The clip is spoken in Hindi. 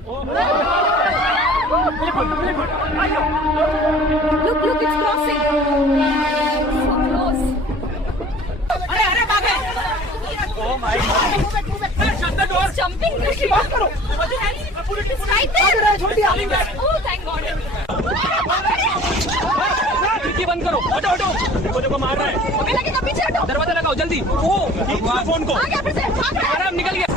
Look, it's crossing. So close. अरे भागे. Oh my God. Shut the door. Jumping. बात करो. It's right there. Oh, thank God. खिड़की बंद करो. हटो हटो. देखो मार रहा है. हमें लगे तो पीछे हटो. दरवाजा लगाओ जल्दी. ओ फोन को. आ गया फिर से. अरे हम निकल गए.